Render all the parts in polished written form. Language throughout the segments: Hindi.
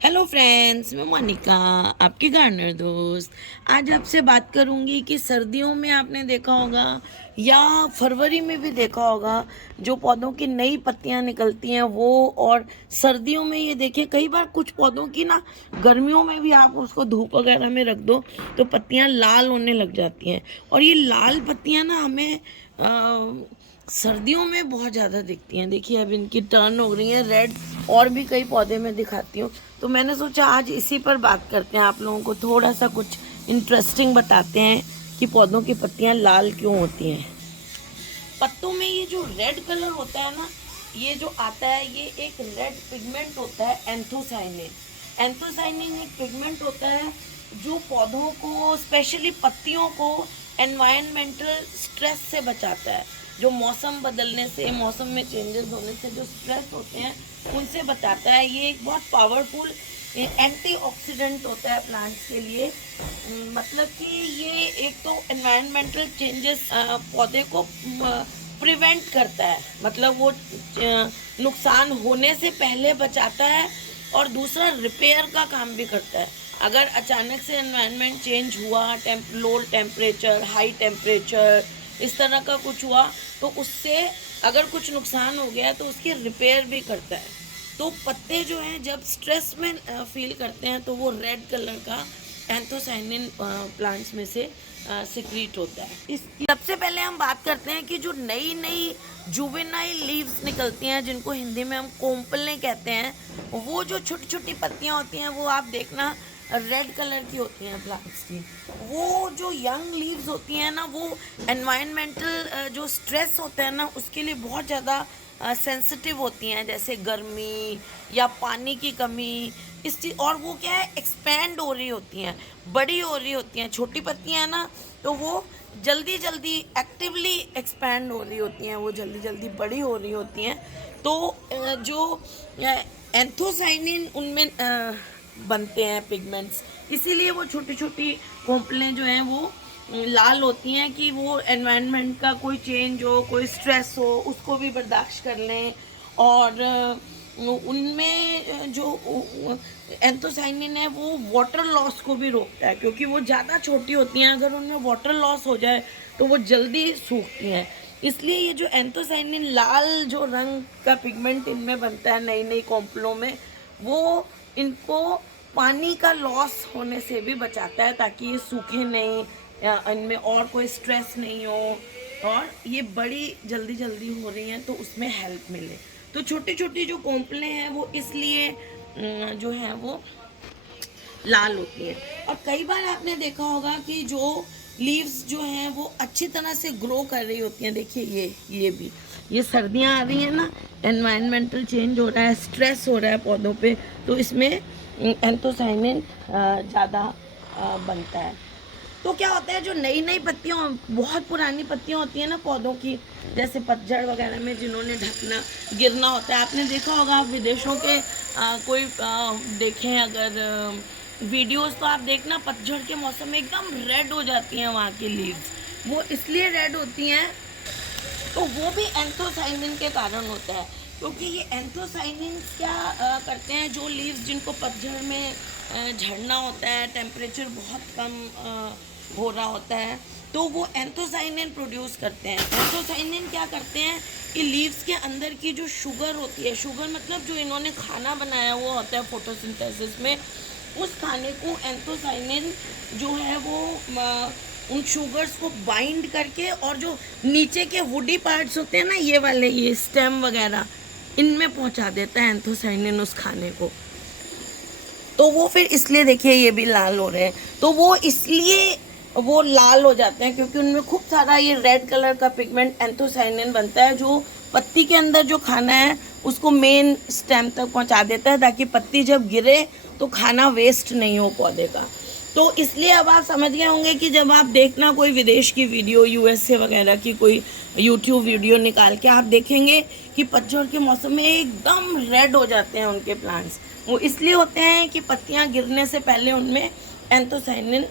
हेलो फ्रेंड्स, मैं मोनिका, आपकी गार्डनर दोस्त। आज आपसे बात करूंगी कि सर्दियों में आपने देखा होगा या फरवरी में भी देखा होगा, जो पौधों की नई पत्तियां निकलती हैं वो। और सर्दियों में ये देखिए, कई बार कुछ पौधों की ना गर्मियों में भी आप उसको धूप वगैरह में रख दो तो पत्तियां लाल होने लग जाती हैं। और ये लाल पत्तियां ना हमें सर्दियों में बहुत ज़्यादा दिखती हैं। देखिए अब इनकी टर्न हो रही है रेड, और भी कई पौधे में दिखाती हूँ। तो मैंने सोचा आज इसी पर बात करते हैं, आप लोगों को थोड़ा सा कुछ इंटरेस्टिंग बताते हैं कि पौधों की पत्तियां लाल क्यों होती हैं। पत्तों में ये जो रेड कलर होता है ना, ये जो आता है, ये एक रेड पिगमेंट होता है, एंथोसाइनिन। एंथोसाइनिन एक पिगमेंट होता है जो पौधों को, स्पेशली पत्तियों को, एनवायरमेंटल स्ट्रेस से बचाता है। जो मौसम बदलने से, मौसम में चेंजेस होने से जो स्ट्रेस होते हैं उनसे बचाता है। ये एक बहुत पावरफुल एंटीऑक्सीडेंट होता है प्लांट्स के लिए। मतलब कि ये एक तो एनवायरमेंटल चेंजेस पौधे को प्रिवेंट करता है, मतलब वो नुकसान होने से पहले बचाता है। और दूसरा रिपेयर का काम भी करता है। अगर अचानक से एनवायरनमेंट चेंज हुआ, लो टेम्परेचर, हाई टेम्परेचर, इस तरह का कुछ हुआ, तो उससे अगर कुछ नुकसान हो गया तो उसकी रिपेयर भी करता है। तो पत्ते जो हैं जब स्ट्रेस में फील करते हैं तो वो रेड कलर का एंथोसाइनिन प्लांट्स में से सिक्रीट होता है। इस सबसे पहले हम बात करते हैं कि जो नई नई जुवेनाइल लीव्स निकलती हैं, जिनको हिंदी में हम कोम्पलें कहते हैं, वो जो छोटी छोटी पत्तियां होती हैं वो आप देखना रेड कलर की होती हैं प्लांट्स की। वो जो यंग लीव्स होती हैं ना, वो एनवायरमेंटल जो स्ट्रेस होता है ना उसके लिए बहुत ज़्यादा सेंसिटिव होती हैं, जैसे गर्मी या पानी की कमी, इस चीज़। और वो क्या है, एक्सपैंड हो रही होती हैं, बड़ी हो रही होती हैं। छोटी पत्तियां हैं ना, तो वो जल्दी जल्दी एक्टिवली एक्सपैंड हो रही होती हैं, वो जल्दी जल्दी बड़ी हो रही होती हैं। तो जो एंथोसाइनिन उनमें बनते हैं पिगमेंट्स, इसीलिए वो छोटी छोटी कोंपलें जो हैं वो लाल होती हैं कि वो एनवायरनमेंट का कोई चेंज हो, कोई स्ट्रेस हो, उसको भी बर्दाश्त कर लें। और उनमें जो एंथोसाइनिन है वो वाटर लॉस को भी रोकता है, क्योंकि वो ज़्यादा छोटी होती हैं, अगर उनमें वाटर लॉस हो जाए तो वो जल्दी सूखती हैं। इसलिए ये जो एंथोसाइनिन लाल जो रंग का पिगमेंट इनमें बनता है नई नई कॉम्पलों में, वो इनको पानी का लॉस होने से भी बचाता है, ताकि ये सूखे नहीं, इनमें और कोई स्ट्रेस नहीं हो, और ये बड़ी जल्दी जल्दी हो रही हैं तो उसमें हेल्प मिले। तो छोटी छोटी जो कोंपलें हैं वो इसलिए जो है वो लाल होती हैं। और कई बार आपने देखा होगा कि जो लीव्स जो हैं वो अच्छी तरह से ग्रो कर रही होती हैं। देखिए ये भी, ये सर्दियाँ आ रही हैं ना, एनवायरमेंटल चेंज हो रहा है, स्ट्रेस हो रहा है पौधों पे, तो इसमें एंथोसाइनिन ज़्यादा बनता है। तो क्या होता है, जो नई नई पत्तियां, बहुत पुरानी पत्तियां होती हैं ना पौधों की, जैसे पतझड़ वगैरह में जिन्होंने ढकना गिरना होता है, आपने देखा होगा, आप विदेशों के कोई देखें अगर वीडियोस, तो आप देखना पतझड़ के मौसम में एकदम रेड हो जाती हैं वहाँ की लीव्स। वो इसलिए रेड होती हैं, तो वो भी एंथोसाइनिन के कारण होता है। क्योंकि ये एंथोसाइनिन क्या करते हैं, जो लीव्स जिनको पतझड़ में झड़ना होता है, टेम्परेचर बहुत कम हो रहा होता है, तो वो एंथोसाइनिन प्रोड्यूस करते हैं। एंथोसाइनिन क्या करते हैं कि लीव्स के अंदर की जो शुगर होती है, शुगर मतलब जो इन्होंने खाना बनाया हुआ होता है फोटोसिंथेसिस में, उस खाने को एंथोसाइनिन जो है वो उन शुगर्स को बाइंड करके, और जो नीचे के वुडी पार्ट्स होते हैं ना, ये वाले, ये स्टेम वगैरह, इनमें पहुंचा देता है एंथोसाइनिन उस खाने को। तो वो फिर इसलिए देखिए ये भी लाल हो रहे हैं। तो वो इसलिए वो लाल हो जाते हैं क्योंकि उनमें खूब सारा ये रेड कलर का पिगमेंट एंथोसाइनिन बनता है, जो पत्ती के अंदर जो खाना है उसको मेन स्टेम तक पहुंचा देता है, ताकि पत्ती जब गिरे तो खाना वेस्ट नहीं हो पौधे का। तो इसलिए अब आप समझ गए होंगे कि जब आप देखना कोई विदेश की वीडियो, यूएसए वगैरह की कोई यूट्यूब वीडियो निकाल के आप देखेंगे कि पतझड़ के मौसम में एकदम रेड हो जाते हैं उनके प्लांट्स। वो इसलिए होते हैं कि पत्तियां गिरने से पहले उनमें एंथोसाइनिन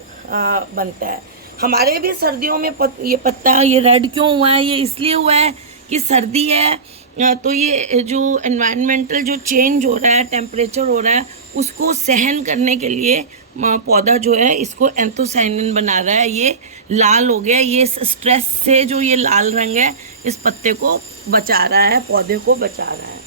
बनता है। हमारे भी सर्दियों में ये पत्ता ये रेड क्यों हुआ है, ये इसलिए हुआ है कि सर्दी है, तो ये जो एनवायरनमेंटल जो चेंज हो रहा है, टेम्परेचर हो रहा है, उसको सहन करने के लिए पौधा जो है इसको एंथोसाइनिन बना रहा है। ये लाल हो गया, ये स्ट्रेस से जो ये लाल रंग है इस पत्ते को बचा रहा है, पौधे को बचा रहा है।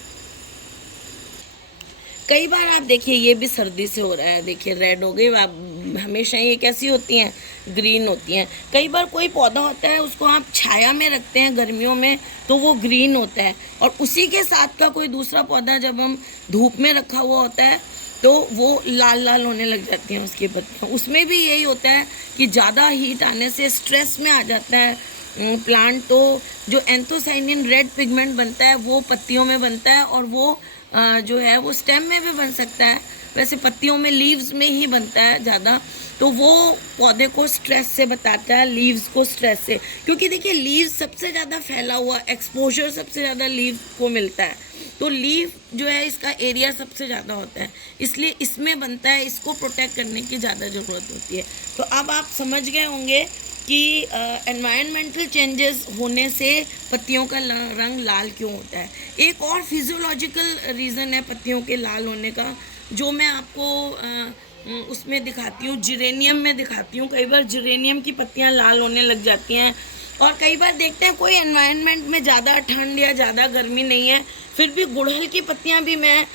कई बार आप देखिए ये भी सर्दी से हो रहा है, देखिए रेड हो गई। आप हमेशा ये कैसी होती हैं, ग्रीन होती हैं। कई बार कोई पौधा होता है उसको आप छाया में रखते हैं गर्मियों में तो वो ग्रीन होता है, और उसी के साथ का कोई दूसरा पौधा जब हम धूप में रखा हुआ होता है तो वो लाल लाल होने लग जाती हैं उसकी पत्तियाँ। उसमें भी यही होता है कि ज़्यादा हीट आने से स्ट्रेस में आ जाता है प्लांट, तो जो एंथोसाइनिन रेड पिगमेंट बनता है वो पत्तियों में बनता है, और वो जो है वो स्टेम में भी बन सकता है। वैसे पत्तियों में, लीव्स में ही बनता है ज़्यादा, तो वो पौधे को स्ट्रेस से बताता है, लीव्स को स्ट्रेस से। क्योंकि देखिए लीव्स सबसे ज़्यादा फैला हुआ, एक्सपोजर सबसे ज़्यादा लीव को मिलता है, तो लीव जो है इसका एरिया सबसे ज़्यादा होता है, इसलिए इसमें बनता है, इसको प्रोटेक्ट करने की ज़्यादा ज़रूरत होती है। तो अब आप समझ गए होंगे कि एनवायरमेंटल चेंजेस होने से पत्तियों का रंग लाल क्यों होता है। एक और फिजियोलॉजिकल रीज़न है पत्तियों के लाल होने का, जो मैं आपको उसमें दिखाती हूँ, जिरेनियम में दिखाती हूँ। कई बार जिरेनियम की पत्तियाँ लाल होने लग जाती हैं, और कई बार देखते हैं कोई एनवायरनमेंट में ज़्यादा ठंड या ज़्यादा गर्मी नहीं है, फिर भी गुड़हल की पत्तियाँ भी मैं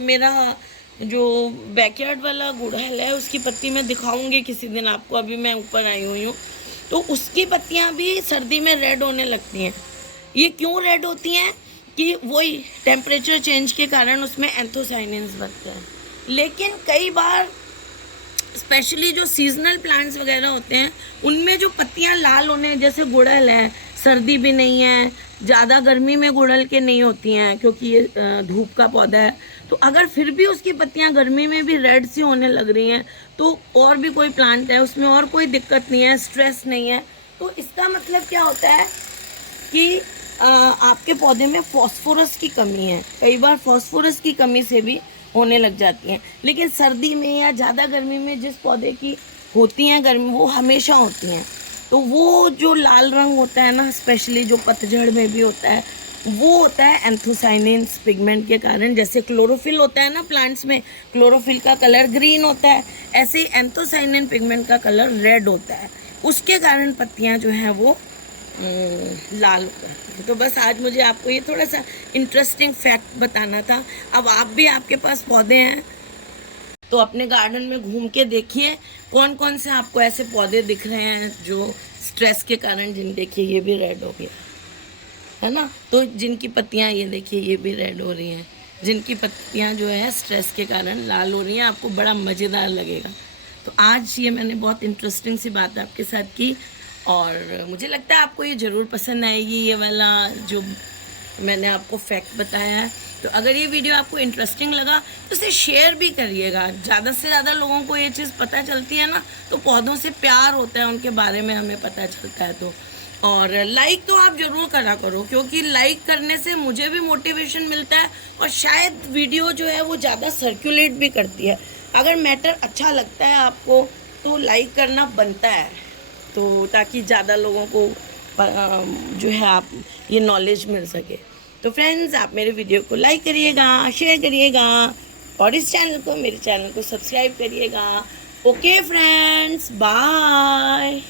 मेरा जो बैकयार्ड वाला गुड़हल है उसकी पत्ती मैं दिखाऊंगी किसी दिन आपको। अभी मैं ऊपर आई हुई हूँ, तो उसकी पत्तियाँ भी सर्दी में रेड होने लगती हैं। ये क्यों रेड होती हैं कि वही टेम्परेचर चेंज के कारण उसमें एंथोसाइनिन्स बनते हैं। लेकिन कई बार स्पेशली जो सीजनल प्लांट्स वगैरह होते हैं उनमें जो पत्तियां लाल होने, जैसे गुड़हल है, सर्दी भी नहीं है, ज़्यादा गर्मी में गुड़हल के नहीं होती हैं क्योंकि ये धूप का पौधा है, तो अगर फिर भी उसकी पत्तियां गर्मी में भी रेड सी होने लग रही हैं तो और भी कोई प्लांट है उसमें और कोई दिक्कत नहीं है, स्ट्रेस नहीं है। तो इसका मतलब क्या होता है कि आपके पौधे में फॉस्फोरस की कमी है। कई बार फॉस्फोरस की कमी से भी होने लग जाती हैं, लेकिन सर्दी में या ज़्यादा गर्मी में जिस पौधे की होती हैं गर्मी, वो हमेशा होती हैं। तो वो जो लाल रंग होता है ना, स्पेशली जो पतझड़ में भी होता है, वो होता है एंथोसाइनिन्स पिगमेंट के कारण। जैसे क्लोरोफिल होता है ना प्लांट्स में, क्लोरोफिल का कलर ग्रीन होता है, ऐसे ही एंथोसाइनिन पिगमेंट का कलर रेड होता है। उसके कारण पत्तियाँ जो हैं वो लाल होता है। तो बस आज मुझे आपको ये थोड़ा सा इंटरेस्टिंग फैक्ट बताना था। अब आप भी, आपके पास पौधे हैं तो अपने गार्डन में घूम के देखिए कौन कौन से आपको ऐसे पौधे दिख रहे हैं जो स्ट्रेस के कारण, जिन देखिए ये भी रेड हो गया है ना, तो जिनकी पत्तियां ये देखिए ये भी रेड हो रही हैं, जिनकी पत्तियां जो है स्ट्रेस के कारण लाल हो रही हैं, आपको बड़ा मज़ेदार लगेगा। तो आज ये मैंने बहुत इंटरेस्टिंग सी बात आपके साथ की, और मुझे लगता है आपको ये ज़रूर पसंद आएगी, ये वाला जो मैंने आपको फैक्ट बताया है। तो अगर ये वीडियो आपको इंटरेस्टिंग लगा तो इसे शेयर भी करिएगा। ज़्यादा से ज़्यादा लोगों को ये चीज़ पता चलती है ना, तो पौधों से प्यार होता है, उनके बारे में हमें पता चलता है। तो और लाइक तो आप ज़रूर करा करो, क्योंकि लाइक करने से मुझे भी मोटिवेशन मिलता है, और शायद वीडियो जो है वो ज़्यादा सर्कुलेट भी करती है। अगर मैटर अच्छा लगता है आपको तो लाइक करना बनता है, तो ताकि ज़्यादा लोगों को जो है आप ये नॉलेज मिल सके। तो फ्रेंड्स, आप मेरे वीडियो को लाइक करिएगा, शेयर करिएगा, और इस चैनल को, मेरे चैनल को सब्सक्राइब करिएगा। Okay friends, bye.